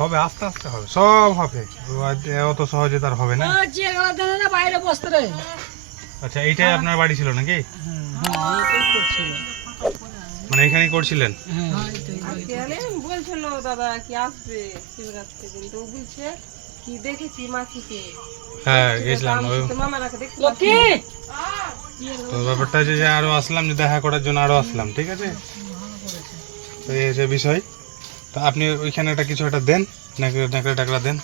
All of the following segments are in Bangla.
হবে, আস্তে আস্তে হবে, সব হবে, অত সহজে তার হবে না। বাইরে বসতে রে। আচ্ছা, এইটাই আপনার বাড়ি ছিল নাকি? মানে এখানেই করছিলেন? বলছিল দাদা কি আসবে শিবরাত্রি দিন, তো বলছে কি দেখেছি মাছিকে। হ্যাঁ গেছিলাম। মামারাকে দেখতে তো ব্যাপারটা হচ্ছে যে আরো আসলাম, যে দেখা করার জন্য আরো আসলাম, ঠিক আছে? তো এই যে বিষয়, তো আপনি ওইখানে একটা কিছু একটা দেন, নাকড়া টাকড়া দেন।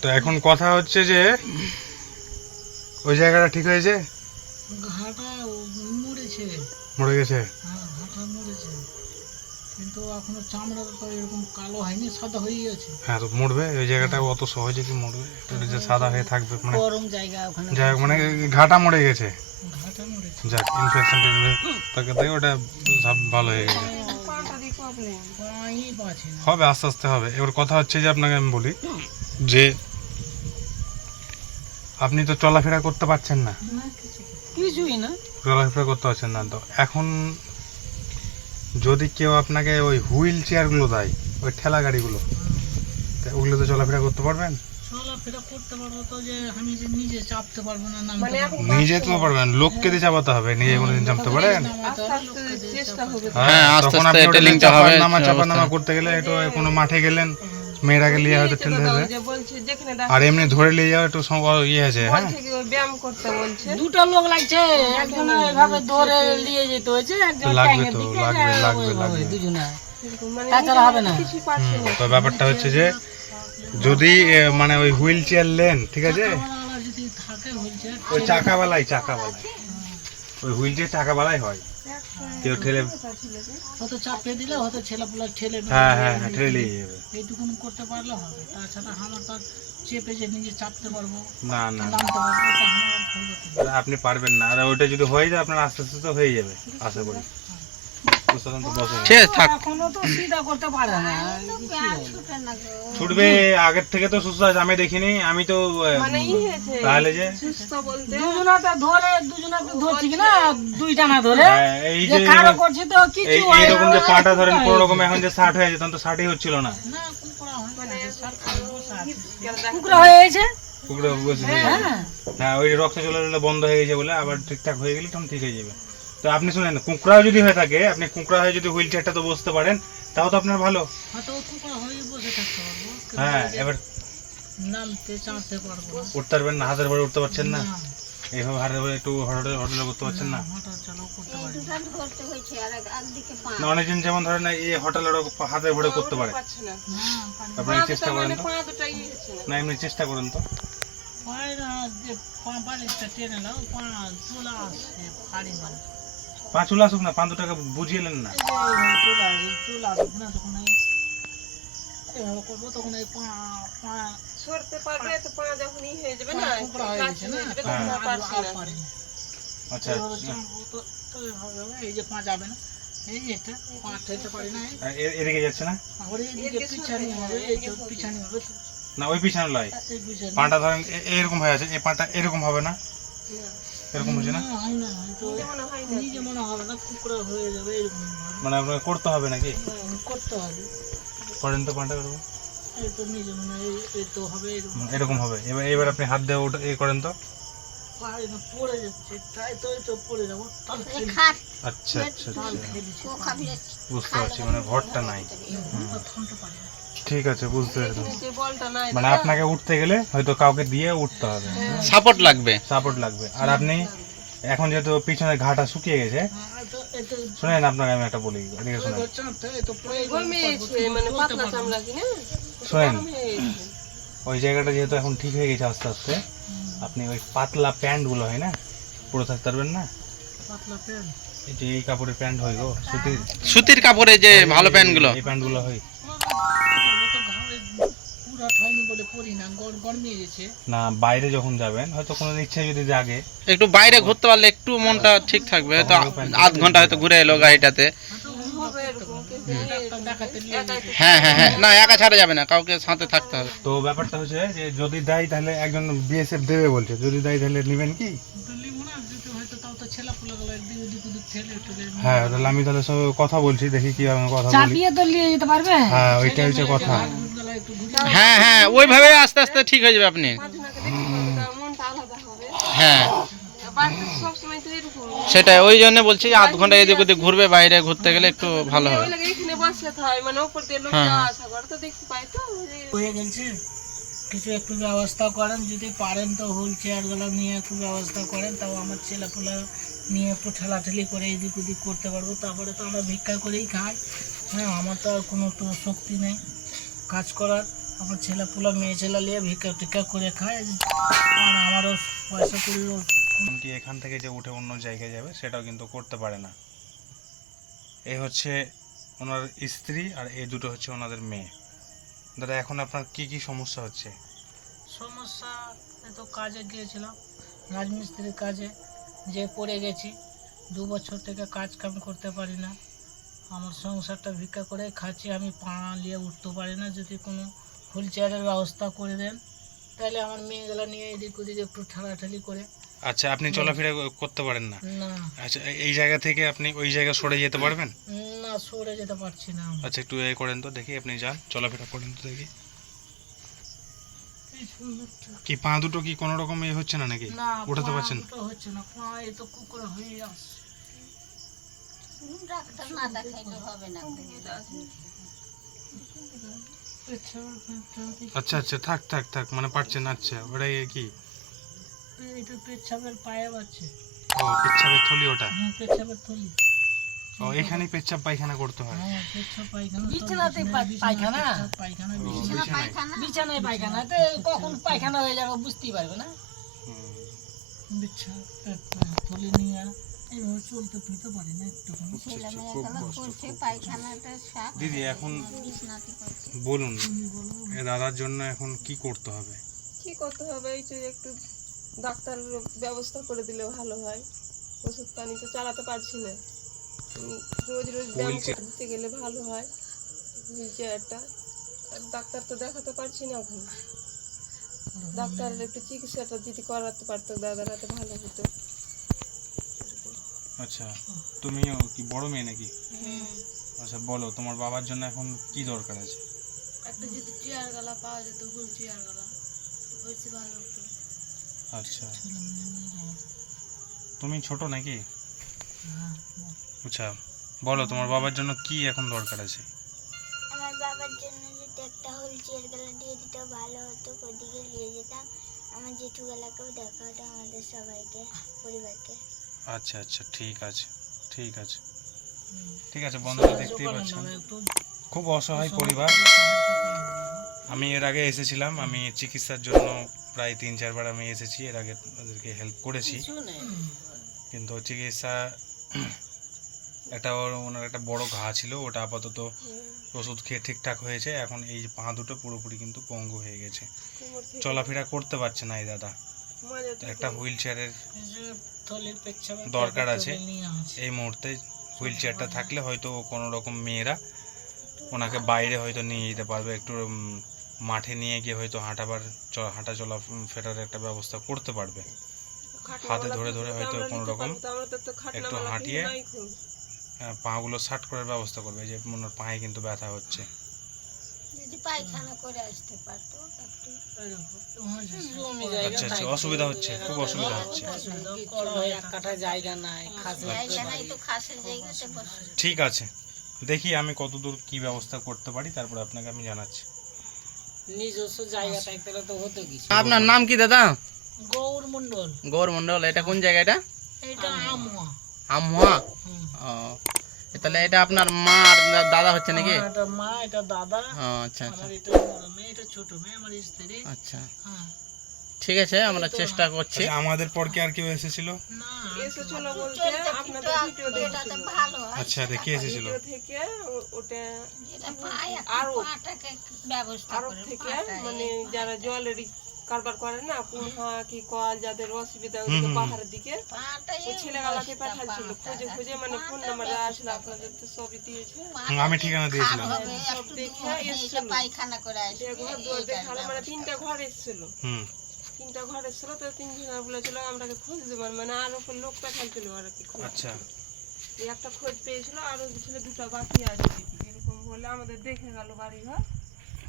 তো এখন কথা হচ্ছে যে ওই জায়গাটা ঠিক হয়েছে? ঘাটা মরেছে। মরে গেছে? হ্যাঁ, ঘাটা মরেছে, কিন্তু এখনো চামড়াটা তো এরকম কালো হয়নি, সাদা হয়ে গেছে। হ্যাঁ, তো মরবে ওই জায়গাটা, অত সহজে কি মরবে? একটু যে সাদা হয়ে থাকবে, মানে গরম জায়গা ওখানে। যাই হোক, মানে ঘাটা মরে গেছে। ঘাটা মরেছে। যাক, ইনফেকশন থেকে ওটা সব ভালো হয়ে গেছে। পাই পাচ্ছি না। হবে, আস্তে আস্তে হবে। এবার কথা হচ্ছে যে আপনাকে আমি বলি যে আপনি তো চলাফেরা করতে পারছেন না, কিছুই না। চলাফেরা করতে পারছেন না। তো এখন যদি কেউ আপনাকে ওই হুইল চেয়ারগুলো দেয়, ওই ঠেলা গাড়িগুলো, তা ওগুলোতে চলাফেরা করতে পারবেন? চলাফেরা করতে পারবো তো, যে আমি যে নিজে চাপতে পারবো না, নামতে মানে পারবো নিজে তো পারবেন, লোককে দিয়ে চাপাতে হবে, নিজে কোনোদিন চাপতে পারেন? চেষ্টা হবে। হ্যাঁ, আস্তে তখন আস্তে আপনি ওটা টেলিংটা হবে, চাপা নামা করতে গেলে একটু কোনো মাঠে গেলেন, মেয়েরাকে নিয়ে হয়তো ঠেলতে হবে, যে বলছে যেখানে আর এমনি ধরে নিয়ে যাওয়া একটু ইয়ে আছে। হ্যাঁ, বলছে কি ওই ব্যায়াম করতে বলছে। দুটো লোক লাগছে, একজন এইভাবে ধরে নিয়ে যেতে হয়েছে, একজন লাগবে ট্যাঙ্গের তো, দিকে, লাগবে। দুজনে। মানে তাছাড়া হবে না। কিছু পারছে না। তো ব্যাপারটা হচ্ছে যে যদি মানে ওই হুইল চেয়ার নেন, ঠিক আছে, চাকাওয়ালা যদি থাকে বলছে, ওই চাকাওয়ালাই ওই হুইল চেয়ার চাকাওয়ালাই হয়, কেউ ঠেলে, হয়তো চাপিয়ে দিলে হয়তো ছেলেপুলা ঠেলে নেবে। হ্যাঁ ঠেলে নিয়ে যাবে। এইটুকুন করতে পারলে হবে, তাছাড়া আমার তো আর চেপে যে নিজে চাপতে পারবো, না নামতে পারবো, এটা আমার আর ক্ষমতা নেই। আপনি পারবেন না। আর ওইটা যদি হয়ে যায় আপনার আস্তে আস্তে তো হয়ে যাবে, আশা করি। ঠিক আছে, থাক। এখনো তো সিধা করতে পারে না, ছুটবে আগের থেকে তো সুস্থ আছে, আমি দেখিনি, আমি তো মানে হয়েছে তাহলে যে সুস্থ বলতে দুজনাতে ধরছি কিনা, দুইটা না ধরে এই যে যে কারো করছে তো কিছু হয় না। এইরকম যে পাটা ধরেন কোন রকম, এখন যে 60 হয়ে যেত, তখন তো 60ই হচ্ছিল না। না, কুকুরা হয় না, কুকুরা হয়ে গেছে। কুকুরে বসে দিয়ে যাবে। হ্যাঁ, ওই রক্ত চলে গেলে বন্ধ হয়ে গেছে বলে, আবার ঠিকঠাক হয়ে গেলে তখন ঠিক হয়ে যাবে। তো আপনি শুনেন, কুকুরা যদি হয়ে থাকে, আপনি কুকুরা হয়ে যদি হুইল চেয়ারটা তো বসতে পারেন, তাও তো আপনার ভালো। হয়তো কুকুরা হয়ে বসে থাকতে পারবো, কিন্তু হ্যাঁ, এই যে এবার নামতে চাঁদতে পারবো না। উঠতে পারবেন না, হাতের ভরে উঠতে পারছেন না, না, এইভাবে হাতের ভরে একটু হটলে করতে পারছেন না। হাঁটা চলাও করতে পারি না। না, অনেকজন যেমন ধরেন এই হোটেলের হাতের ভরে করতে পারে। পারছে না। আপনি চেষ্টা করেন তো, পা দুটো ইয়ে হচ্ছে না। না এমনি চেষ্টা করেন তো। পায়ের যে বালিশটা টেনে নাও, পা চলে আসে ফাড়ি মারে। 5 চলে আসুক না, 5 টাকা বুঝিয়েলেন না। এই যে চলে আসবে না, তখন এইভাবে করবো, তখন এই পা সরতে পারবে তো, পা যখন ই হয়ে যাবে না, কুকুরা হয়ে কাছে গেছে না, হয়ে যাবে, তখন তখন আর পারছে আর না। পারি না। আচ্ছা, এইভাবে চাপবো তো এইভাবে হবে, এই যে পা যাবে না, এই যে এটা পা ঠেলতে পারি না, এদিকে যাচ্ছে না, আবার এইদিকে পিছানি হবে, এই যে পিছানি হবে, না ওই পিছনে লয়, এই পিছানি। পাটা ধরেন এরকম হয়ে আছে, এই পাটা এরকম হবে না, এরকম হচ্ছে না, না, হয় না, হয়তো নিজে মনে হবে না, কুকুরা হয়ে যাবে, এরকম ভাবে মানে আপনাকে করতে হবে নাকি? করতে হবে। করেন তো পাটা এরকম, এই তো নিজে মনে হয় এই তো হবে, এরকম এরকম হবে। এবার আপনি হাত দিয়ে ওটা করেন তো। পা এরকম পড়ে যাচ্ছে, তাই তো এই তো পড়ে যাবো, তাল খেয়ে আচ্ছা, তাল খেয়ে দিচ্ছি, বুঝতে পারছি, মানে ভরটা নাই। থামতে পারি না। ঠিক আছে, বুঝতে পারছি। যে বলটা নাই মানে আপনাকে উঠতে গেলে হয়তো কাউকে দিয়ে উঠতে হবে, সাপোর্ট লাগবে। সাপোর্ট লাগবে। আর আপনি এখন যেহেতু পিছনের ঘাটা শুকিয়ে গেছে, শুনেন আপনাকে আমি একটা বলি, এদিকে শুনেন, ঘুমিয়েছে, মানে পাতলা চামড়া কি না, শুনেন, ঘুমিয়েছে। ওই জায়গাটা যেহেতু এখন ঠিক হয়ে গেছে আস্তে আস্তে, আপনি ওই পাতলা প্যান্ট গুলো হয় না, পুরো থাকতে পারবেন না, পাতলা প্যান্ট, এই যে এই কাপড়ের প্যান্ট হয় গো, সুতির সুতির কাপড়ে যে ভালো প্যান্টগুলো, এই প্যান্ট গুলো হয় পুরা হয়নি বলে পরি না, গরমিয়ে গেছে। না, বাইরে যখন যাবেন হয়তো কোনো ইচ্ছা যদি জাগে, একটু বাইরে ঘুরতে পারলে একটু মনটা ঠিক থাকবে, হয়তো আধ ঘন্টা হয়তো ঘুরে এলো গাড়িটাতে। দেখাতে নিয়ে হ্যাঁ হ্যাঁ হ্যাঁ, না একা ছাড়া যাবে না, কাউকে সাথে থাকতে হবে। তো ব্যাপারটা হচ্ছে যে যদি দেয় তাহলে একজন বিএসএফ দেবে বলছে, যদি দেয় তাহলে নেবেন কি? নিবো না, যদি হয়তো তাও তো ছেলা পুলা গেলো, একদিক ওদিক ওদিক ঠেলে ঠেলে হ্যাঁ তাহলে আমি তাহলে সব কথা বলছি, দেখি কি আমি কথা বলি। চাপিয়ে তো নিয়ে যেতে পারবে? হ্যাঁ ওইটাই হচ্ছে কথা। দুপুরবেলা একটু ঘুরে হ্যাঁ হ্যাঁ ওইভাবে আস্তে আস্তে ঠিক হয়ে যাবে আপনি। পাঁচজনকে দেখতে পাবে, তার মনটা আলাদা হবে। হ্যাঁ বাড়িতে সবসময় তো এরকম সেটাই, ওই জন্য বলছি আধ ঘন্টা এদিক ওদিক ঘুরবে, বাইরে ঘুরতে গেলে একটু ভালো ওই হবে। লাগে এখানে বসে হয়, মানে ওপর দিয়ে লোক হ্যাঁ, যাওয়া হ্যাঁ। আসা করে তো দেখতে পাই তো হয়ে গেছে। কিছু একটু ব্যবস্থা করেন, যদি পারেন তো হুইল চেয়ারগুলো নিয়ে একটু ব্যবস্থা করেন, তাও আমার ছেলেপুলা নিয়ে একটু ঠেলাঠেলি করে এদিক ওদিক করতে পারবো। তারপরে তো আমরা ভিক্ষা করেই খাই। হ্যাঁ, আমার তো আর কোনো তো শক্তি নেই কাজ করার। আমার ছেলেপুলা মেয়ে ছেলে নিয়ে ভিক্ষা টিক্ষা করে খায়, আর আমারও পয়সা করিও। এমনকি এখান থেকে যে উঠে অন্য জায়গায় যাবে সেটাও কিন্তু করতে পারে না। এই হচ্ছে ওনার স্ত্রী আর এই দুটো হচ্ছে ওনাদের মেয়ে। দাদা এখন আপনার কি কি সমস্যা হচ্ছে? সমস্যা, এই তো কাজে গিয়েছিলাম, রাজমিস্ত্রির কাজে যে পড়ে গেছি। 2 বছর থেকে কাজ কাম করতে পারি না। আমার সংসারটা ভিক্ষা করে খাচ্ছি, আমি পা নিয়ে উঠতে পারি না। যদি কোনো হুইল চেয়ারের ব্যবস্থা করে দেন তাহলে আমার মেয়েগুলো নিয়ে এদিক ওদিক একটু ঠেলাঠেলি করে। আচ্ছা আপনি চলাফেরা করতে পারেন না? না আচ্ছা এই জায়গা থেকে আপনি ওই জায়গা সরে যেতে পারবেন? না, সরে যেতে পারছি না আমি। আচ্ছা একটু এ করেন তো দেখি, আপনি যান চলাফেরা করেন তো দেখি। এই সুন্দরটা। কি পা দুটো কি কোনো রকম এ হচ্ছে না নাকি? না, উঠাতে পা পারছেন না? দুটো হচ্ছে না, পা এ তো কুকুর হয়ে আসছে। আচ্ছা আচ্ছা থাক থাক থাক, মানে পারছেন। আচ্ছা ওটাই কি? এটা পেচ্ছাপের পায়ে আছে। ও পেচ্ছাপের থলি ওটা? পেচ্ছাপের থলি। ও এখানেই পেচ্ছাপ পায়খানা করতে হয়? হ্যাঁ, পেচ্ছাপ পায়খানা। বিছানাতে পায়খানা? পায়খানা ও, বিছানা। বিছানায়? বিছানায় পায়খানা, তো কখন পায়খানা হয়ে যাবে বুঝতেই পারবে না। হুম। বিছানা থলি নিয়ে এইভাবে চলতে ফিরতে পারি না একটুখানি। খুব কষ্ট, খুব কষ্ট। দিদি এখন বলুন এ দাদার জন্য এখন কি করতে হবে? কি করতে হবে, এই যে একটু ডাক্তার ব্যবস্থা করে দিলে ভালো হয়। ওষুধ পানি তো চালাতে পারছি না, রোজ রোজ ব্যায়াম Wheelchair- করতে গেলে ভালো হয় হুইল চেয়ারটা। আর ডাক্তার তো দেখাতে পারছি না এখন। ডাক্তারের একটু চিকিৎসাটা যদি করাতে পারতো দাদারা তো ভালো হতো। আচ্ছা তুমি কি বড় মেয়ে নাকি? আচ্ছা বলো তোমার বাবার জন্য এখন কি দরকার আছে? একটা যদি চেয়ার গালা পাওয়া যেত, হুইল চেয়ার গালা, বেশি ভালো হতো। আচ্ছা তুমি ছোট নাকি? আচ্ছা বলো তোমার বাবার জন্য কি এখন দরকার আছে? আমার বাবার জন্য যদি একটা হুইল চেয়ার গেলা দিয়ে দিত ভালো হতো, ওদিকে নিয়ে যেতাম, আমার জেঠুগুলাকেও দেখা হতো, আমাদের সবাইকে, পরিবারকে। আচ্ছা আচ্ছা ঠিক আছে ঠিক আছে ঠিক আছে বন্ধুরা দেখতেই পাচ্ছেন খুব অসহায় পরিবার। আমি এর আগে এসেছিলাম, আমি চিকিৎসার জন্য প্রায় 3-4 বার আমি এসেছি, এর আগে ওদেরকে হেল্প করেছি, কিন্তু চিকিৎসা ওনার একটা বড় ঘা ছিল, ওটা আপাতত ওষুধ খেয়ে ঠিকঠাক হয়েছে। এখন এই পা দুটো পুরোপুরি কিন্তু পঙ্গু হয়ে গেছে, কোমর থেকে চলাফেরা করতে পারছে না এই দাদা। মজা তো একটা হুইল চেয়ারের থলির পেচ্ছাপের দরকার পায়খানা আছে। তুলে নিয়ে আসি। এই মুহূর্তে হুইল চেয়ারটা থাকলে হয়তো কোনো রকম মেয়েরা ওনাকে বাইরে হয়তো নিয়ে যেতে পারবে, একটু মাঠে নিয়ে গিয়ে হয়তো হাঁটা চলা ফেরার একটা ব্যবস্থা করতে পারবে। হাতে ধরে ধরে হয়তো কোনো রকম একটু হাঁটিয়ে পাগুলো শার্ট করার ব্যবস্থা করবে, এই যে ওনার পায়ে কিন্তু ব্যথা হচ্ছে। যদি পায়খানা করে আসতে পারতো একটু। জমি জায়গা আচ্ছা আচ্ছা নাই। অসুবিধা হচ্ছে, খুব অসুবিধা হচ্ছে। এক কাঠা জায়গা নাই, খাসে জায়গা নাই তো খাসের জায়গাতে বসে। ঠিক আছে দেখি আমি কতদূর কি ব্যবস্থা করতে পারি, তারপরে আপনাকে আমি জানাচ্ছি। নিজস্ব জায়গা থাকতে তো হতো কিছু। আপনার নাম কি দাদা? গৌর মন্ডল। গৌর মন্ডল। এটা কোন জায়গা এটা? এটা আমুয়া। আমুয়া। হুম। ও তাহলে এটা আপনার মা আর দাদা হচ্ছে নাকি? আমার এটা মা, এটা দাদা, ও আচ্ছা আচ্ছা আমার এটা বড় মেয়ে, এটা ছোট মেয়ে, আমার স্ত্রী। আচ্ছা হ্যাঁ। ঠিক আছে আমরা চেষ্টা করছি। আচ্ছা, আমাদের পর কি আর কেউ এসেছিল? না, এসেছিল বলতে আপনাদের ভিডিও এটাতে দেখেছিল, ভালো হয়। আচ্ছা দেখে এসেছিল। ভিডিও থেকে ওটা এটা পায় আরো পাটাকে ব্যবস্থা আরব করে থেকে পাটায় মানে যারা জুয়েলারি কারবার করে না, কুনহা কি কল, যাদের অসুবিধা হুম, ওদিকে হুম। পাহাড়ের দিকে, পাটায় ওই ছেলেবেলাকে পাঠাচ্ছিল খুঁজে খুঁজে, মানে ফোন নাম্বার আসলে আপনাদের তো সবই দিয়েছে। আমি ঠিকানা দিয়েছিলাম। সব দেখে এটা এসেছিল, পায়খানা করে আসবে। ঘর দুয়ার দেখালো, মানে 3টা ঘর এসেছিল, হুম 3টা ঘর এসেছিল, তো 3 জনের বলেছিল আমরাকে খুঁজে দেবো, মানে আরো লোক পাঠাচ্ছিল আর কি খোঁজ। আচ্ছা এই একটা খোঁজ পেয়েছিল, আরও ছেলে দুটো বাকি আছে দিদি, এরকম বলে আমাদের দেখে গেল বাড়িঘর।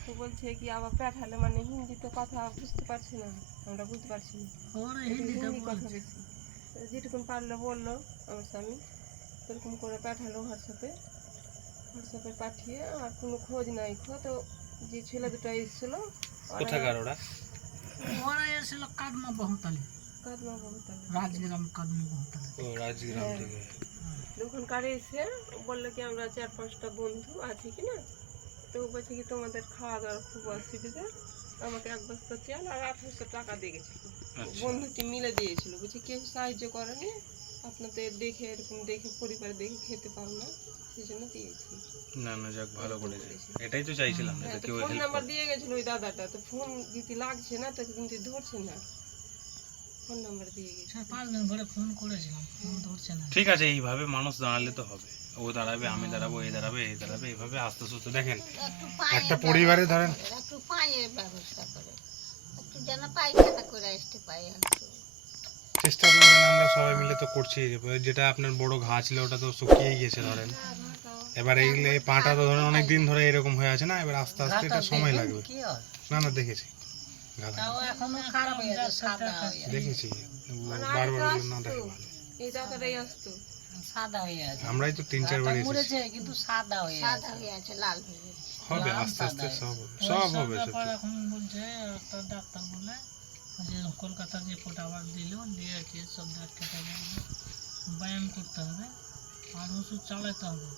তো বলছে কি আবার পাঠালে, মানে হিন্দিতে কথা বুঝতে পারছি না, আমরা বুঝতে পারছি না, ওরা একটু হিন্দিতে হিন্দি কথা বলছে। বেশি। তো যেটুকুন পারলো বললো আমার স্বামী, সেরকম করে পাঠালো হোয়াটসঅ্যাপে পাঠিয়ে, আর কোনো খোঁজ নাই। তো যে ছেলে দুটো এসেছিলো কোথাকার ওরা? ওরা এসেছিল কাদমা বহুতালি, কাদমা বহুতাল, রাজগ্রাম কাদমা বহুতালি। ও রাজগ্রাম থেকে। ওখানকার এসে বললো কি আমরা 4-5টা বন্ধু আছি কি না, তো বলছে কি তোমাদের খাওয়া দাওয়ার খুব অসুবিধা, আমাকে 1 বস্তা চাল আর 2800 টাকা দিয়ে গেছিল। আচ্ছা। বন্ধুটি মিলে দিয়েছিল, বলছে কেউ সাহায্য করেনি, আপনাদের দেখে এরকম দেখে পরিবার দেখে খেতে পাও না, সেই জন্য দিয়েছি। না না, যাক ভালো করেছে, এটাই তো চাইছিলাম, হ্যাঁ, যাতে তো কেউ ফোন হেল্প নাম্বার করে। দিয়ে গেছিল ওই দাদাটা, তো ফোন দিতে লাগছে না, তো কিন্তু ধরছে না, ফোন নাম্বার দিয়ে গেছে। 5 দিন ধরে ফোন করেছিলাম, ফোন ধরছে না। ঠিক আছে, এইভাবে মানুষ দাঁড়ালে তো হবে, ও দাঁড়াবে, আমি দাঁড়াবো, এ দাঁড়াবে, এই দাঁড়াবে, এইভাবে আস্তে আস্তে দেখেন একটা পরিবারে ধরেন একটু পায়ের ব্যবস্থা করে, একটু যেন পায়খানা করে আসতে পাই একটু। চেষ্টা করবেন, আমরা সবাই মিলে তো করছি। যেটা আপনার বড় ঘা ছিল ওটা তো শুকিয়েই গেছে ধরেন, এবার এইগুলো এই পাটা তো ধরেন অনেক দিন ধরে এরকম হয়ে আছে না, এবার আস্তে আস্তে এটা সময় লাগবে। কি হয়? না না, দেখেছি গাদা, তাও এখনো খারাপ হয়ে যায়, সাদা হয়ে যায়, দেখেছি, মানে বারবার আগে এগুলো না আসতো, দেখে ভালো। এই দাদাটাই আসতো, সাদা হয়ে আছে, আমরাই তো 3-4 বার এসেছি, মরেছে কিন্তু সাদা হয়ে আছে, লাল হয়ে গেছে। হবে আস্তে আস্তে সব হবে, সব হবে সব ব্যাপার ঠিক। এখন বলছে একটা ডাক্তার বলে যে কলকাতার রিপোর্ট আবার দিল, দিয়েছে সব ডাক্তার ব্যায়াম করতে হবে আর ওষুধ চালাতে হবে।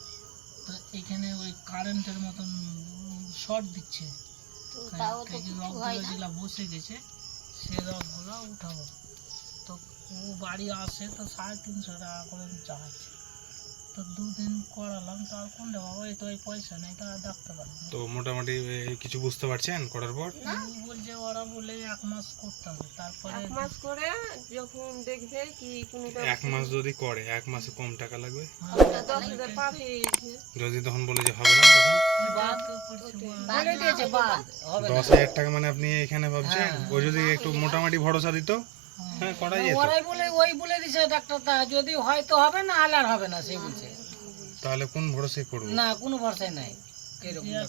তো এখানে ওই কারেন্টের মতন শর্ট দিচ্ছে, তো তাও তো কিছু হয় রগগুলো না। যেগুলো বসে গেছে সে রগগুলো উঠাবো। তো ও বাড়ি আসে তো 350 টাকা করে চার্জ। তো 2 দিন করালাম, তো আর কোনটা বাবা, এই তো এই পয়সা নেই, তো আর ডাক্তার পারি না। তো মোটামুটি কিছু বুঝতে পারছেন করার পর? বলছে ওরা বলে 1 মাস করতে হবে, তারপরে 1 মাস করে যখন দেখবে কি কোনো 1 মাস যদি করে 1 মাসে কম টাকা লাগবে, 10,000 পার হয়ে গেছে। যদি তখন বলে যে হবে না তখন বলে দিয়েছে বাদ হবে না। 10,000 টাকা মানে আপনি এখানে ভাবছেন, ও যদি একটু মোটামুটি ভরসা দিত, হ্যাঁ করা যেত। ওই বলে দিছে ডাক্তারটা, যদি হয় তো হবে, না হলে আর হবে না, সে বলছে। তাহলে কোন ভরসায় করবো? না কোনো ভরসাই নাই।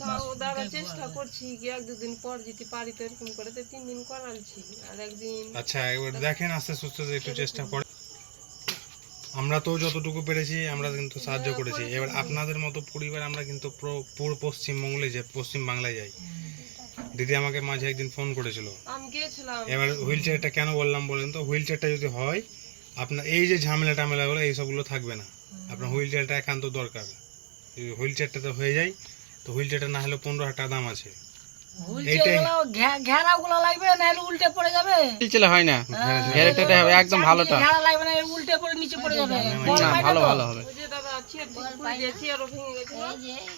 তাও দাদা চেষ্টা করছি কি 1-2 দিন পর যদি পারি তো এরকম করে, তো 3 দিন করালছি, আর একদিন আচ্ছা এবার দেখেন আস্তে সুস্থ একটু চেষ্টা করে, আমরা তো যতটুকু পেরেছি আমরা কিন্তু সাহায্য করেছি। এবার আপনাদের মতো পরিবার আমরা কিন্তু পুরো পশ্চিমবঙ্গে যাই, পশ্চিম বাংলায় যাই। দিদি আমাকে মাঝে একদিন ফোন করেছিল, আমি গিয়েছিলাম। এবার হুইল চেয়ারটা কেন বললাম বলেন তো, হুইল চেয়ারটা যদি হয় আপনার এই যে ঝামেলা টামেলাগুলো এইসবগুলো থাকবে না, আপনার হুইল চেয়ারটা একান্ত দরকার। হুইল চেয়ারটা তো হয়ে যায়, তো হুইল চেয়ারটা না হলে 15,000 টাকা দাম আছে। এইটাই ঘেরাগুলো লাগবে, না হলে উল্টে পড়ে যাবে। চলে হয় না, গ্যারেন্টিটা হবে একদম ভালোটা। ঘেরা লাগবে না, উল্টে পড়ে নিচে পড়ে যাবে। না ভালো ভালো হবে। ওই যে দাদা চেয়ারও ভেঙে গেছিল,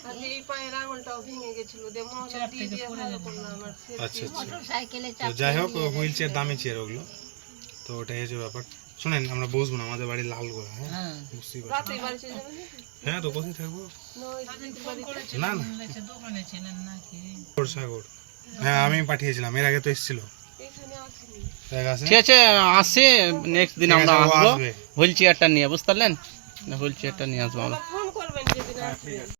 আর যে এই পায়ের আঙুলটাও ভেঙে গেছিল, দিয়ে মহলা দিয়ে ভালো করলাম। আর আচ্ছা আচ্ছা, মোটরসাইকেলে তো যাই হোক হুইল চেয়ার দামি চেয়ার ওগুলো, তো ওটাই হচ্ছে ব্যাপার। শুনেন আমরা বসবো না, আমাদের বাড়ি লালগোলা, হ্যাঁ বুঝতেই পারছি। রাতে বাড়ি চলে যাবেন নাকি? হ্যাঁ তো কোথায় থাকবো? না ওই দিদির বাড়িতে। না না, দোকানে ছিলেন নাকি? সাগর, হ্যাঁ আমি পাঠিয়েছিলাম, এর আগে তো এসেছিল। এখানে আসেনি। এর আগে আসে? ঠিক আছে, আসে নেক্সট দিন ঠিক আমরা আছে, ও আসবো আসবে। হুইল চেয়ারটা নিয়ে, বুঝতে পারলেন, হুইল চেয়ারটা নিয়ে আসবো আমরা। ফোন করবেন যেদিন আসবেন।